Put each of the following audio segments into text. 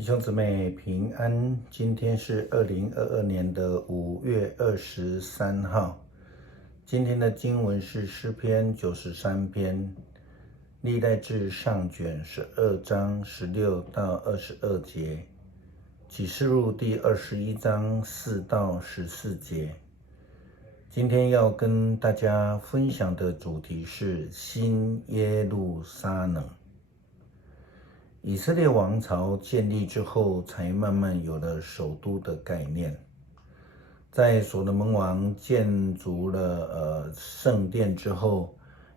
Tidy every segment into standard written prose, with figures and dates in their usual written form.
弟兄姊妹平安，今天是2022年的5月23号。今天的经文是诗篇93篇，历代志上卷12章16到22节，启示录第21章4到14节。今天要跟大家分享的主题是新耶路撒冷。以色列王朝建立之后，才慢慢有了首都的概念。在所罗门王建筑了圣殿之后，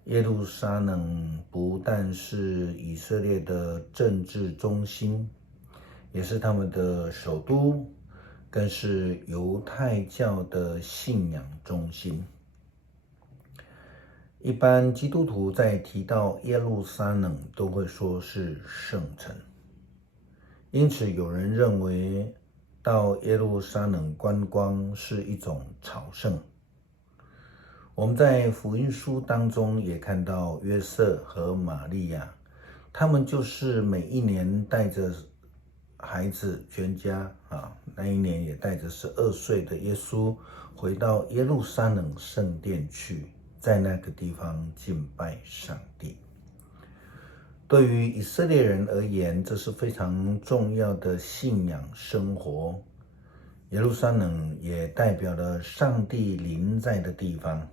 耶路撒冷不但是以色列的政治中心，也是他们的首都，更是犹太教的信仰中心。一般基督徒在提到耶路撒冷都会说是圣城，因此有人认为到耶路撒冷观光是一种朝圣。我们在福音书当中也看到约瑟和玛利亚，他们就是每一年带着孩子全家那一年也带着12岁的耶稣回到耶路撒冷圣殿去，在那个地方敬拜上帝。对于以色列人而言，这是非常重要的信仰生活。耶路撒冷也代表了上帝临在的地方。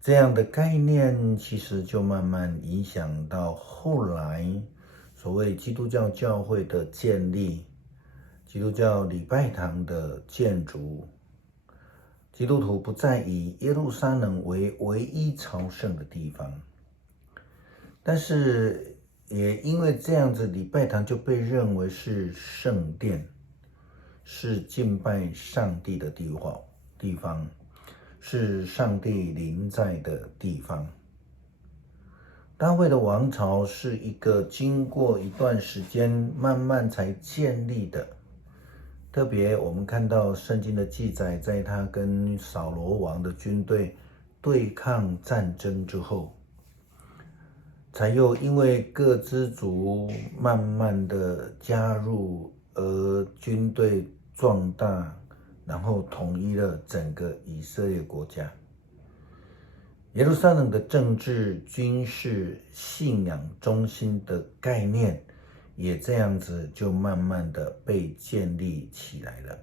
这样的概念其实就慢慢影响到后来所谓基督教教会的建立，基督教礼拜堂的建筑。基督徒不再以耶路撒冷为唯一朝圣的地方，但是也因为这样子，礼拜堂就被认为是圣殿，是敬拜上帝的地方，是上帝临在的地方。大卫的王朝是一个经过一段时间慢慢才建立的。特别我们看到圣经的记载，在他跟扫罗王的军队对抗战争之后，才又因为各支族慢慢的加入，而军队壮大，然后统一了整个以色列国家。耶路撒冷的政治、军事、信仰中心的概念也这样子就慢慢的被建立起来了。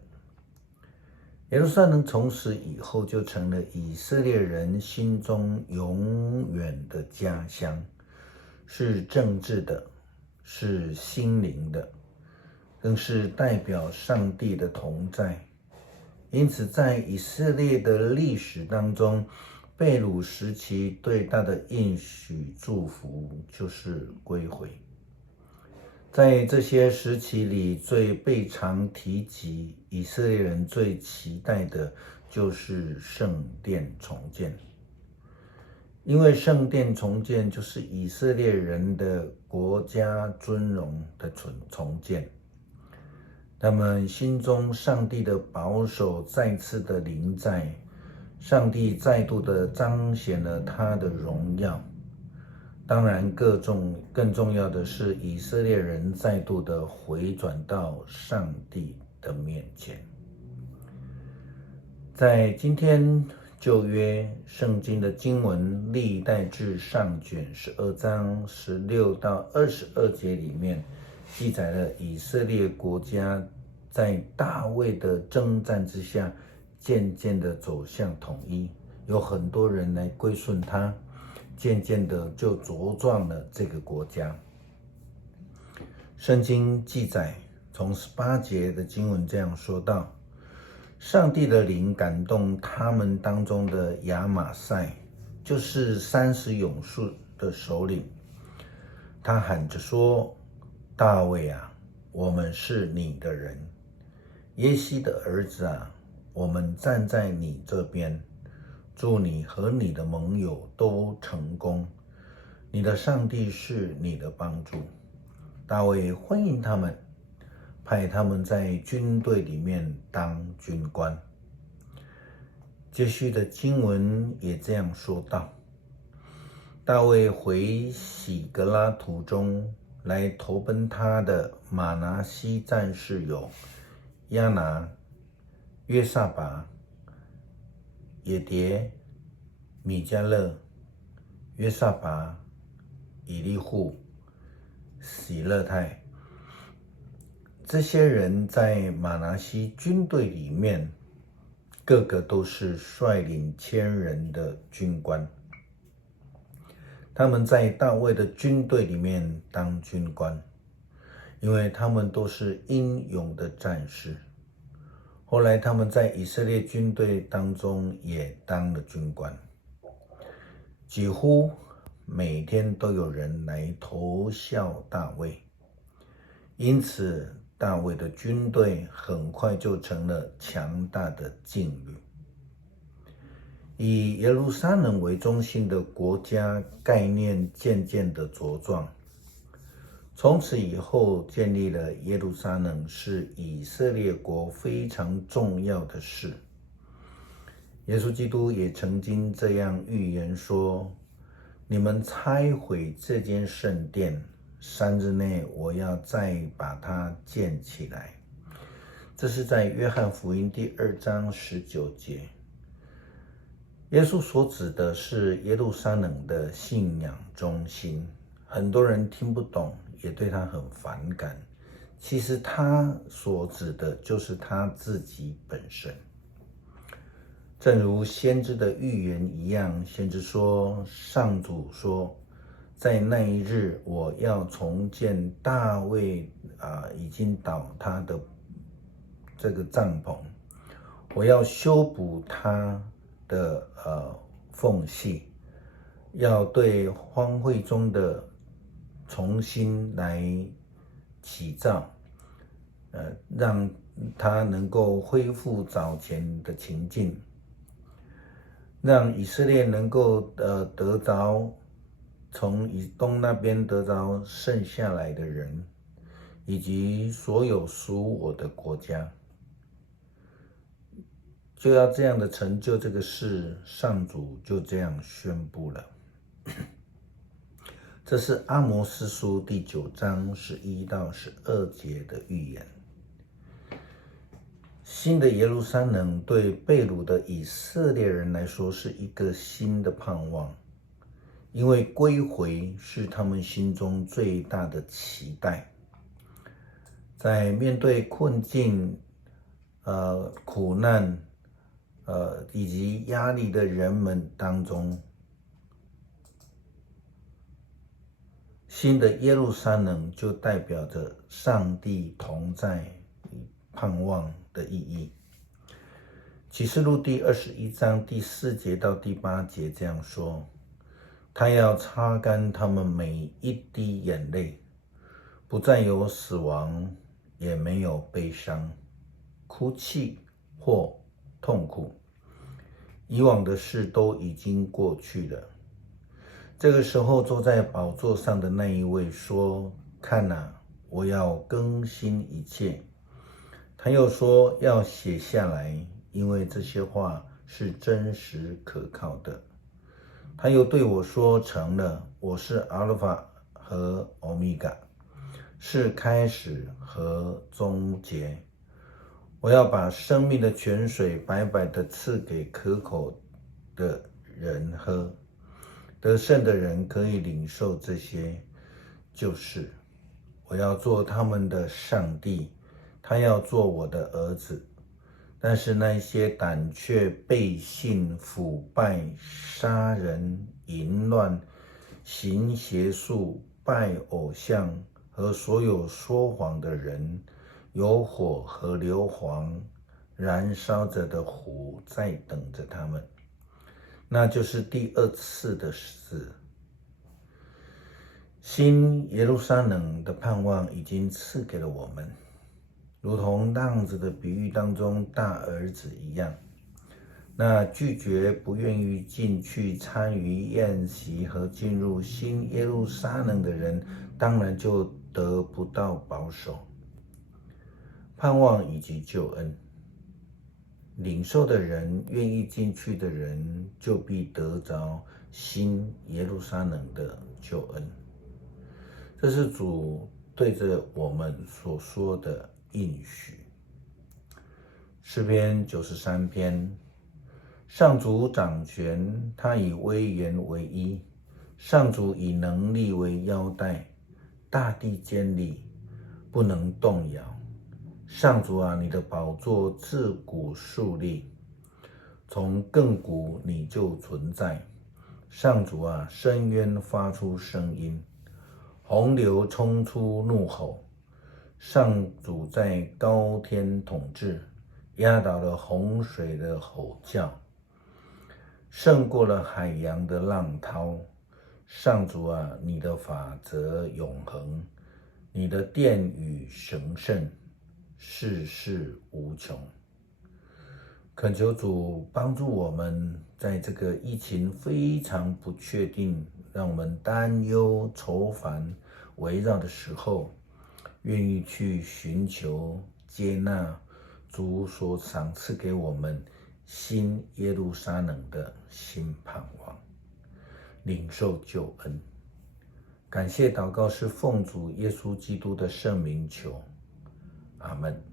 耶路撒冷从此以后就成了以色列人心中永远的家乡，是政治的，是心灵的，更是代表上帝的同在。因此在以色列的历史当中，被掳时期对他的应许祝福就是归回。在这些时期里，最被常提及，以色列人最期待的就是圣殿重建。因为圣殿重建就是以色列人的国家尊荣的重建，他们心中上帝的保守再次的临在，上帝再度的彰显了他的荣耀。当然更重要的是，以色列人再度的回转到上帝的面前。在今天旧约圣经的经文历代志上卷12章16到22节里面，记载了以色列国家在大卫的征战之下，渐渐的走向统一，有很多人来归顺他，渐渐的就茁壮了这个国家。圣经记载从18节的经文这样说道：上帝的灵感动他们当中的亚玛赛，就是30勇士的首领，他喊着说：大卫啊，我们是你的人，耶西的儿子啊，我们站在你这边，祝你和你的盟友都成功，你的上帝是你的帮助。大卫欢迎他们，派他们在军队里面当军官。接续的经文也这样说道：大卫回喜格拉途中，来投奔他的马拿西战士有亚拿、约萨拔、野迭、米迦勒、约萨拔、以利户、喜勒太。这些人在马拿西军队里面，个个都是率领1000人的军官。他们在大卫的军队里面当军官，因为他们都是英勇的战士。后来他们在以色列军队当中也当了军官。几乎每天都有人来投效大卫，因此大卫的军队很快就成了强大的劲旅。以耶路撒冷为中心的国家概念渐渐的茁壮，从此以后建立了耶路撒冷是以色列国非常重要的事。耶稣基督也曾经这样预言说，你们拆毁这间圣殿，3日内我要再把它建起来。这是在约翰福音第2章19节。耶稣所指的是耶路撒冷的信仰中心，很多人听不懂，也对他很反感。其实他所指的就是他自己本身。正如先知的预言一样，先知说，上主说，在那一日我要重建大卫已经倒塌的这个帐篷，我要修补他的缝隙，要对荒废中的重新来起造，让他能够恢复早前的情境，让以色列能够得着从以东那边得着剩下来的人，以及所有属我的国家。就要这样的成就这个事，上主就这样宣布了。这是阿摩司书第9章11到12节的预言。新的耶路撒冷对被掳的以色列人来说是一个新的盼望，因为归回是他们心中最大的期待。在面对困境、苦难、以及压力的人们当中，新的耶路撒冷就代表着上帝同在与盼望的意义。启示录第21章第4节到第8节这样说，他要擦干他们每一滴眼泪，不再有死亡，也没有悲伤、哭泣或痛苦，以往的事都已经过去了。这个时候坐在宝座上的那一位说，看啊，我要更新一切。他又说要写下来，因为这些话是真实可靠的。他又对我说，成了，我是阿尔法和欧米伽，是开始和终结。我要把生命的泉水白白的赐给可口的人喝，得胜的人可以领受这些，就是我要做他们的上帝，他要做我的儿子。但是那些胆怯、背信、腐败、杀人、淫乱、行邪术、拜偶像和所有说谎的人，有火和硫磺燃烧着的火在等着他们，那就是第2次的死。新耶路撒冷的盼望已经赐给了我们，如同浪子的比喻当中大儿子一样。那拒绝不愿意进去参与宴席和进入新耶路撒冷的人，当然就得不到保守、盼望以及救恩。领受的人，愿意进去的人，就必得着新耶路撒冷的救恩。这是主对着我们所说的应许。诗篇93篇，上主掌权，他以威严为衣，上主以能力为腰带，大地坚立，不能动摇。上主啊，你的宝座自古树立，从亘古你就存在。上主啊，深渊发出声音，洪流冲出怒吼。上主在高天统治，压倒了洪水的吼叫，胜过了海洋的浪涛。上主啊，你的法则永恒，你的殿宇神圣，世事无穷。恳求主帮助我们，在这个疫情非常不确定，让我们担忧愁烦围绕的时候，愿意去寻求接纳主所赏赐给我们新耶路撒冷的新盼望，领受救恩。感谢祷告是奉主耶稣基督的圣名求，阿们。